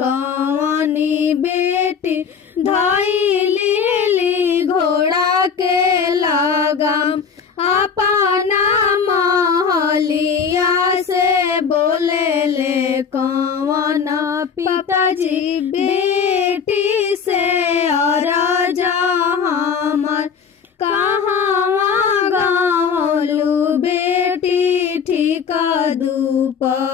कवनी बेटी धैली घोड़ा के लगाम अपना महलिया से बोले ले कवन पिताजी बेटी से अरज हमर कहवा गवलू बेटी ठीक दूप